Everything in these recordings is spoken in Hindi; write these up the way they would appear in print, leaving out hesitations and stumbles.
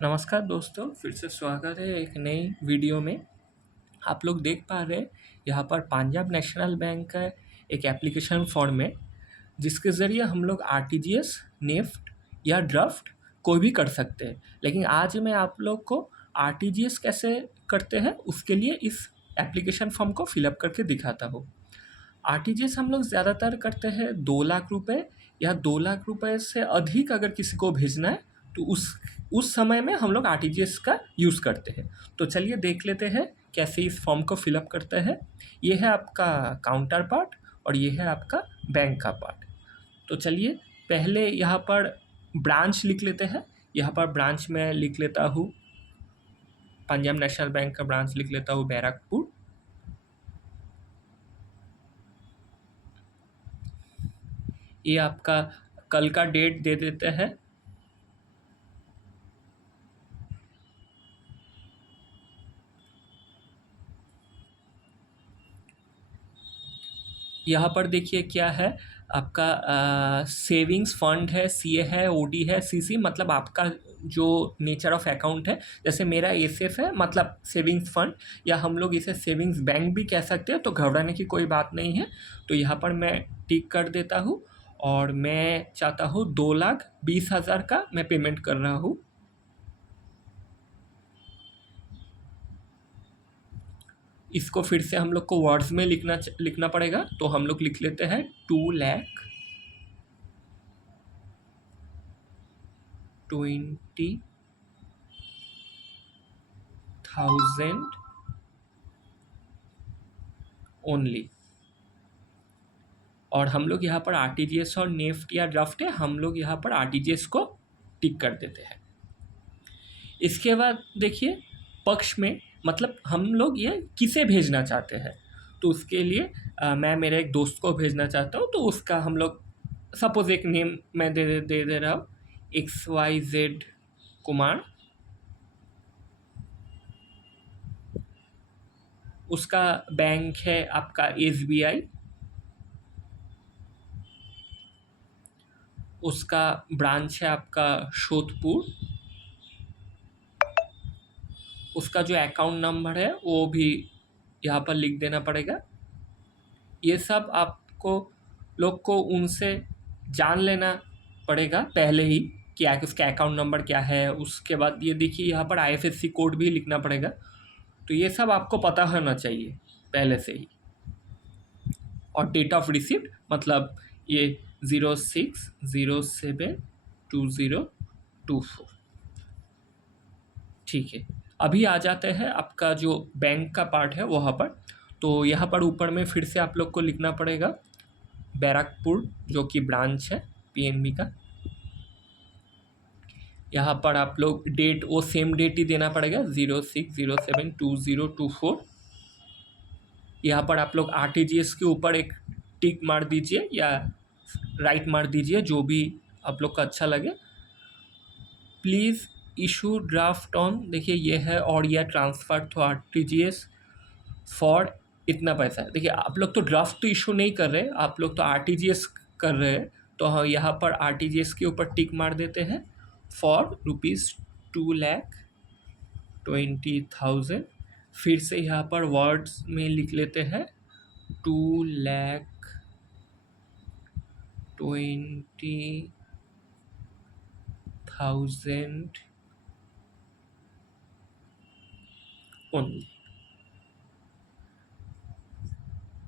नमस्कार दोस्तों, फिर से स्वागत है एक नई वीडियो में। आप लोग देख पा रहे हैं यहाँ पर पंजाब नेशनल बैंक का एक एप्लीकेशन फॉर्म है, जिसके ज़रिए हम लोग आरटीजीएस, नेफ्ट या ड्राफ्ट कोई भी कर सकते हैं। लेकिन आज मैं आप लोग को आरटीजीएस कैसे करते हैं उसके लिए इस एप्लीकेशन फॉर्म को फिलअप करके दिखाता हूँ। आरटीजीएस हम लोग ज़्यादातर करते हैं 2 लाख रुपए या 2 लाख रुपए से अधिक अगर किसी को भेजना है तो उस समय में हम लोग आरटीजीएस का यूज़ करते हैं। तो चलिए देख लेते हैं कैसे इस फॉर्म को फिलअप करते हैं। ये है आपका काउंटर पार्ट और ये है आपका बैंक का पार्ट। तो चलिए पहले यहाँ पर ब्रांच लिख लेते हैं। यहाँ पर ब्रांच में लिख लेता हूँ, पंजाब नेशनल बैंक का ब्रांच लिख लेता हूँ बैरकपुर। ये आपका कल का डेट दे देते हैं। यहाँ पर देखिए क्या है आपका सेविंग्स फंड है, सीए है, ओडी है, सीसी मतलब आपका जो नेचर ऑफ अकाउंट है। जैसे मेरा एसएफ है मतलब सेविंग्स फंड, या हम लोग इसे सेविंग्स बैंक भी कह सकते हैं, तो घबराने की कोई बात नहीं है। तो यहाँ पर मैं टिक कर देता हूँ और मैं चाहता हूँ 2,20,000 का मैं पेमेंट कर रहा हूँ। इसको फिर से हम लोग को वर्ड्स में लिखना पड़ेगा, तो हम लोग लिख लेते हैं 2,20,000 ओनली। और हम लोग यहाँ पर आरटीजीएस और नेफ्ट या ड्राफ्ट है, हम लोग यहाँ पर आरटीजीएस को टिक कर देते हैं। इसके बाद देखिए पक्ष में मतलब हम लोग ये किसे भेजना चाहते हैं, तो उसके लिए मैं मेरे एक दोस्त को भेजना चाहता हूँ, तो उसका हम लोग सपोज एक नेम मैं दे रहा हूँ, XYZ कुमार। उसका बैंक है आपका SBI। उसका ब्रांच है आपका शोधपुर। उसका जो अकाउंट नंबर है वो भी यहाँ पर लिख देना पड़ेगा। ये सब आपको लोग को उनसे जान लेना पड़ेगा पहले ही कि उसका अकाउंट नंबर क्या है। उसके बाद ये देखिए यहाँ पर IFSC कोड भी लिखना पड़ेगा, तो ये सब आपको पता होना चाहिए पहले से ही। और डेट ऑफ रिसिप्ट मतलब ये 06/07/2024। ठीक है, अभी आ जाते हैं आपका जो बैंक का पार्ट है वहाँ पर। तो यहाँ पर ऊपर में फिर से आप लोग को लिखना पड़ेगा बैरकपुर, जो कि ब्रांच है पीएनबी का। यहाँ पर आप लोग डेट वो सेम डेट ही देना पड़ेगा 06/07/2024। यहाँ पर आप लोग आरटीजीएस के ऊपर एक टिक मार दीजिए या राइट मार दीजिए, जो भी आप लोग का अच्छा लगे। प्लीज़ इशू ड्राफ्ट ऑन, देखिए ये है, और यह ट्रांसफ़र टू आरटीजीएस फॉर इतना पैसा है। देखिए आप लोग तो ड्राफ्ट तो इशू नहीं कर रहे, आप लोग तो आरटीजीएस कर रहे हैं, तो हाँ यहाँ पर आरटीजीएस के ऊपर टिक मार देते हैं फॉर ₹2,20,000। फिर से यहाँ पर वर्ड्स में लिख लेते हैं 2,20,000 ओनली।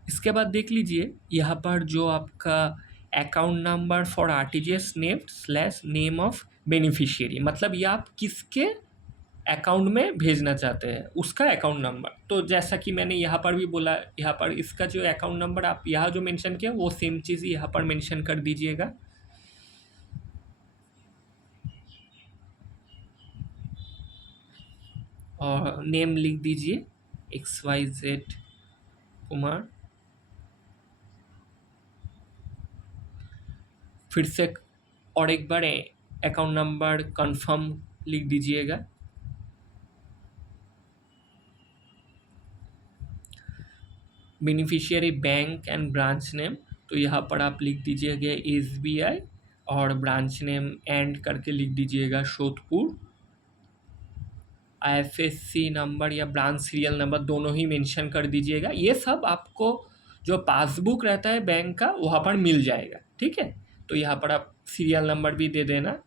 इसके बाद देख लीजिए यहाँ पर जो आपका account number for RTGS NEFT name of beneficiary, मतलब ये आप किसके अकाउंट में भेजना चाहते हैं उसका अकाउंट नंबर। तो जैसा कि मैंने यहाँ पर भी बोला, यहाँ पर इसका जो अकाउंट नंबर आप यहाँ जो मेंशन किया वो सेम चीज़ यहाँ पर मेंशन कर दीजिएगा। और नेम लिख दीजिए XYZ कुमार। फिर से और एक बार अकाउंट नंबर कंफर्म लिख दीजिएगा। Beneficiary bank and branch name, तो यहाँ पर आप लिख दीजिएगा SBI और ब्रांच नेम एंड करके लिख दीजिएगा शोधपुर। IFSC नंबर या ब्रांच सीरियल नंबर दोनों ही मेंशन कर दीजिएगा। ये सब आपको जो पासबुक रहता है बैंक का वहाँ पर मिल जाएगा, ठीक है। तो यहाँ पर आप सीरियल नंबर भी दे देना।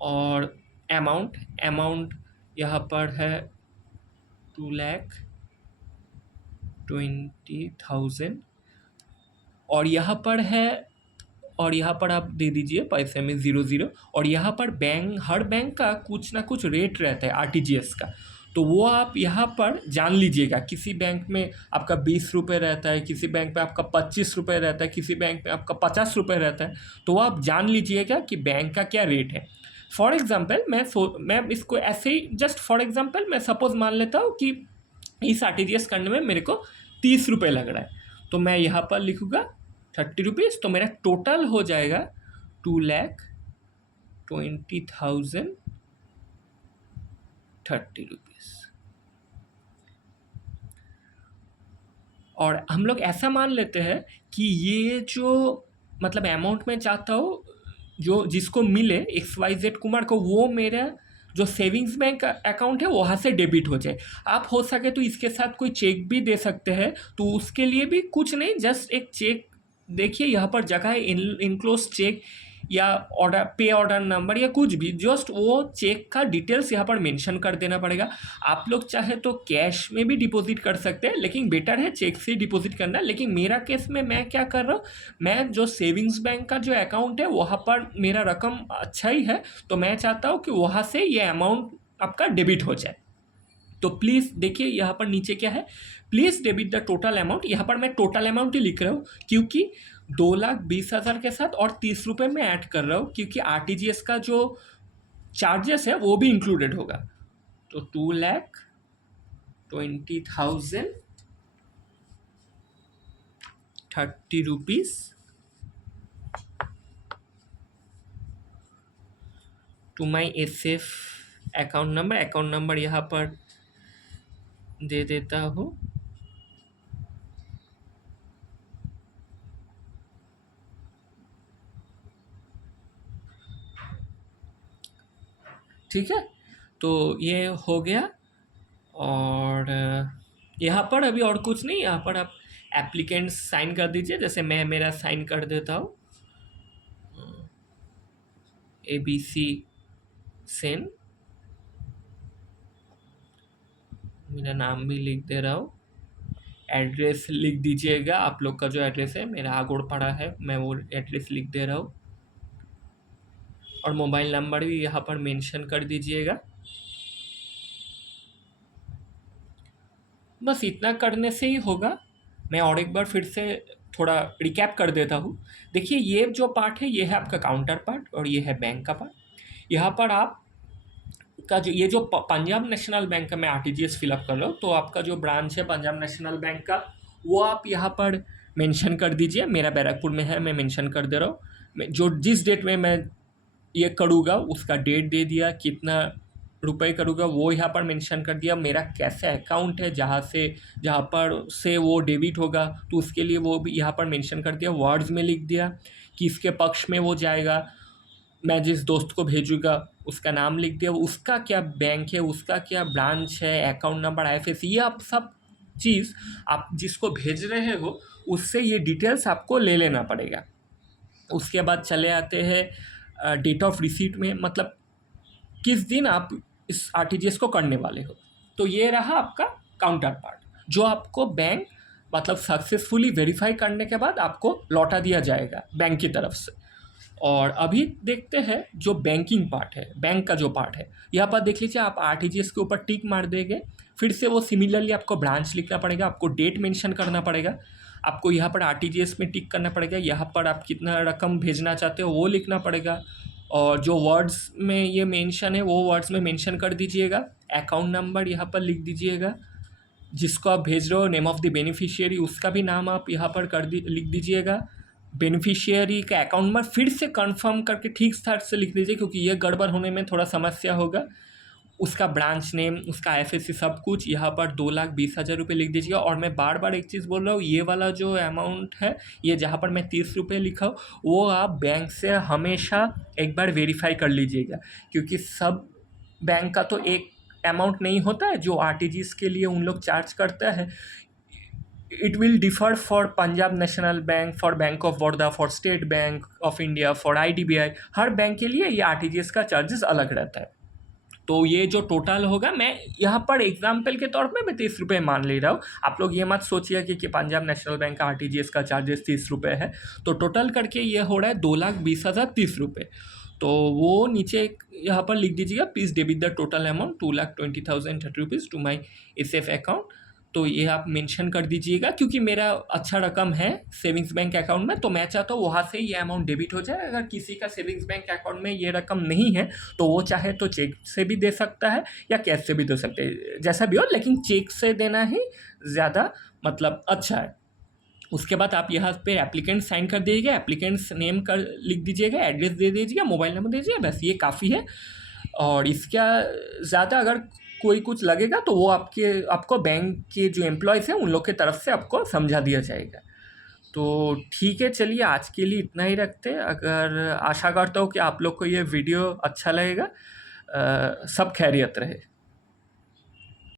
और अमाउंट यहाँ पर है 2,20,000 और यहाँ पर है, और यहाँ पर आप दे दीजिए पैसे में 00। और यहाँ पर हर बैंक का कुछ ना कुछ रेट रहता है RTGS का, तो वो आप यहाँ पर जान लीजिएगा। किसी बैंक में आपका 20 रुपये रहता है, किसी बैंक में आपका 25 रुपये रहता है, किसी बैंक में आपका 50 रुपये रहता है। तो आप जान लीजिएगा कि बैंक का क्या रेट है। फॉर एग्ज़ाम्पल मैं इसको ऐसे ही जस्ट फॉर एग्ज़ाम्पल मैं सपोज़ मान लेता हूँ कि इस RTGS करने में मेरे को 30 रुपये लग रहा है, तो मैं यहाँ पर लिखूँगा 30 रुपीज़, तो मेरा टोटल हो जाएगा 2,20,030 रुपीज़। और हम लोग ऐसा मान लेते हैं कि ये जो मतलब अमाउंट मैं चाहता हूँ जो जिसको मिले XYZ कुमार को, वो मेरा जो सेविंग्स बैंक अकाउंट है वहाँ से डेबिट हो जाए। आप हो सके तो इसके साथ कोई चेक भी दे सकते हैं, तो उसके लिए भी कुछ नहीं, जस्ट एक चेक देखिए यहाँ पर जगह है इनक्लोज चेक या पे ऑर्डर नंबर या कुछ भी, जस्ट वो चेक का डिटेल्स यहाँ पर मेंशन कर देना पड़ेगा। आप लोग चाहे तो कैश में भी डिपॉजिट कर सकते हैं, लेकिन बेटर है चेक से डिपॉजिट करना। लेकिन मेरा केस में मैं क्या कर रहा हूँ, मैं जो सेविंग्स बैंक का जो अकाउंट है वहाँ पर मेरा रकम अच्छा ही है, तो मैं चाहता हूँ कि वहाँ से ये अमाउंट आपका डेबिट हो जाए। तो प्लीज़ देखिए यहाँ पर नीचे क्या है, please debit the total amount. यहाँ पर मैं टोटल अमाउंट ही लिख रहा हूँ क्योंकि 2,20,000 के साथ और 30 रुपये में ऐड कर रहा हूँ, क्योंकि RTGS का जो चार्जेस है वो भी इंक्लूडेड होगा। तो 2,20,030 rupees to my SF account number यहाँ पर दे देता हूँ। ठीक है, तो ये हो गया। और यहाँ पर अभी और कुछ नहीं, यहाँ पर आप एप्लीकेंट साइन कर दीजिए। जैसे मैं मेरा साइन कर देता हूँ, ABC सेन, मेरा नाम भी लिख दे रहा हूँ। एड्रेस लिख दीजिएगा, आप लोग का जो एड्रेस है, मेरा आगोड़पाड़ा है, मैं वो एड्रेस लिख दे रहा हूँ। और मोबाइल नंबर भी यहाँ पर मेंशन कर दीजिएगा। बस इतना करने से ही होगा। मैं और एक बार फिर से थोड़ा रिकैप कर देता हूँ। देखिए ये जो पार्ट है ये है आपका काउंटर पार्ट और ये है बैंक का पार्ट। यहाँ पर आप का जो ये जो पंजाब नेशनल बैंक का मैं RTGS फिलअप कर रहा हूँ, तो आपका जो ब्रांच है पंजाब नेशनल बैंक का वो आप यहाँ पर मेंशन कर दीजिए। मेरा बैरकपुर में है, मैं मेंशन कर दे रहा हूँ। जो जिस डेट में मैं ये करूँगा उसका डेट दे दिया, कितना रुपए करूँगा वो यहाँ पर मेंशन कर दिया। मेरा कैसे अकाउंट है जहाँ पर से वो डेबिट होगा, तो उसके लिए वो भी यहाँ पर मेंशन कर दिया। वर्ड्स में लिख दिया कि इसके पक्ष में वो जाएगा, मैं जिस दोस्त को भेजूँगा उसका नाम लिख दिया, उसका क्या बैंक है, उसका क्या ब्रांच है, अकाउंट नंबर, IFSC, ये आप सब चीज़ आप जिसको भेज रहे हो उससे ये डिटेल्स आपको ले लेना पड़ेगा। उसके बाद चले आते हैं डेट ऑफ रिसीट में, मतलब किस दिन आप इस RTGS को करने वाले हो। तो ये रहा आपका काउंटर पार्ट, जो आपको बैंक मतलब सक्सेसफुली वेरीफाई करने के बाद आपको लौटा दिया जाएगा बैंक की तरफ से। और अभी देखते हैं जो बैंकिंग पार्ट है, बैंक का जो पार्ट है। यहाँ पर देख लीजिए, आप RTGS के ऊपर टिक मार देंगे, फिर से वो सिमिलरली आपको ब्रांच लिखना पड़ेगा, आपको डेट मेंशन करना पड़ेगा, आपको यहाँ पर RTGS में टिक करना पड़ेगा, यहाँ पर आप कितना रकम भेजना चाहते हो वो लिखना पड़ेगा, और जो वर्ड्स में ये मेंशन है वो वर्ड्स में मेंशन कर दीजिएगा। अकाउंट नंबर यहाँ पर लिख दीजिएगा, जिसको आप भेज रहे हो नेम ऑफ़ द बेनिफिशियरी उसका भी नाम आप यहाँ पर लिख दीजिएगा। बेनिफिशियरी का अकाउंट नंबर फिर से कंफर्म करके ठीक स्टार्ट से लिख दीजिए, क्योंकि ये गड़बड़ होने में थोड़ा समस्या होगा। उसका ब्रांच नेम, उसका IFSC सब कुछ यहाँ पर 2,20,000 रुपये लिख दीजिएगा। और मैं बार बार एक चीज़ बोल रहा हूँ, ये वाला जो अमाउंट है, ये जहाँ पर मैं 30 रुपये लिखा हूँ, वो आप बैंक से हमेशा एक बार वेरीफाई कर लीजिएगा, क्योंकि सब बैंक का तो एक अमाउंट नहीं होता है जो आरटीजीएस के लिए उन लोग चार्ज करते हैं। It will differ for Punjab national bank, for bank of Baroda, for state bank of India, for IDBI. Her bank के लिए ये आरटीजीएस का चार्जेस अलग रहता है। तो ये जो टोटल होगा, मैं यहाँ पर एग्जाम्पल के तौर पे मैं 30 रुपये मान ले रहा हूँ। आप लोग ये मत सोचिए कि पंजाब नेशनल बैंक का आरटीजीएस का चार्जेस 30 रुपये है। तो टोटल करके ये हो रहा है 2,20,030 रुपये। तो वो नीचे यहाँ पर लिख दीजिएगा, please debit the total amount 2,20,030 rupees to my SF account. तो ये आप मेंशन कर दीजिएगा, क्योंकि मेरा अच्छा रकम है सेविंग्स बैंक अकाउंट में, तो मैं चाहता हूँ वहाँ से ये अमाउंट डेबिट हो जाए। अगर किसी का सेविंग्स बैंक अकाउंट में ये रकम नहीं है तो वो चाहे तो चेक से भी दे सकता है या कैश से भी दे सकते हैं, जैसा भी हो, लेकिन चेक से देना ही ज़्यादा मतलब अच्छा है। उसके बाद आप यहाँ पे एप्लीकेंट साइन कर दीजिएगा, एप्लीकेंट्स नेम कर लिख दीजिएगा, एड्रेस दे दीजिएगा, मोबाइल नंबर दीजिएगा, बस ये काफ़ी है। और इसका ज़्यादा अगर कोई कुछ लगेगा तो वो आपको बैंक के जो एम्प्लॉयज़ हैं उन लोग की तरफ से आपको समझा दिया जाएगा। तो ठीक है, चलिए आज के लिए इतना ही रखते हैं। अगर आशा करता हूँ कि आप लोग को ये वीडियो अच्छा लगेगा। सब खैरियत रहे।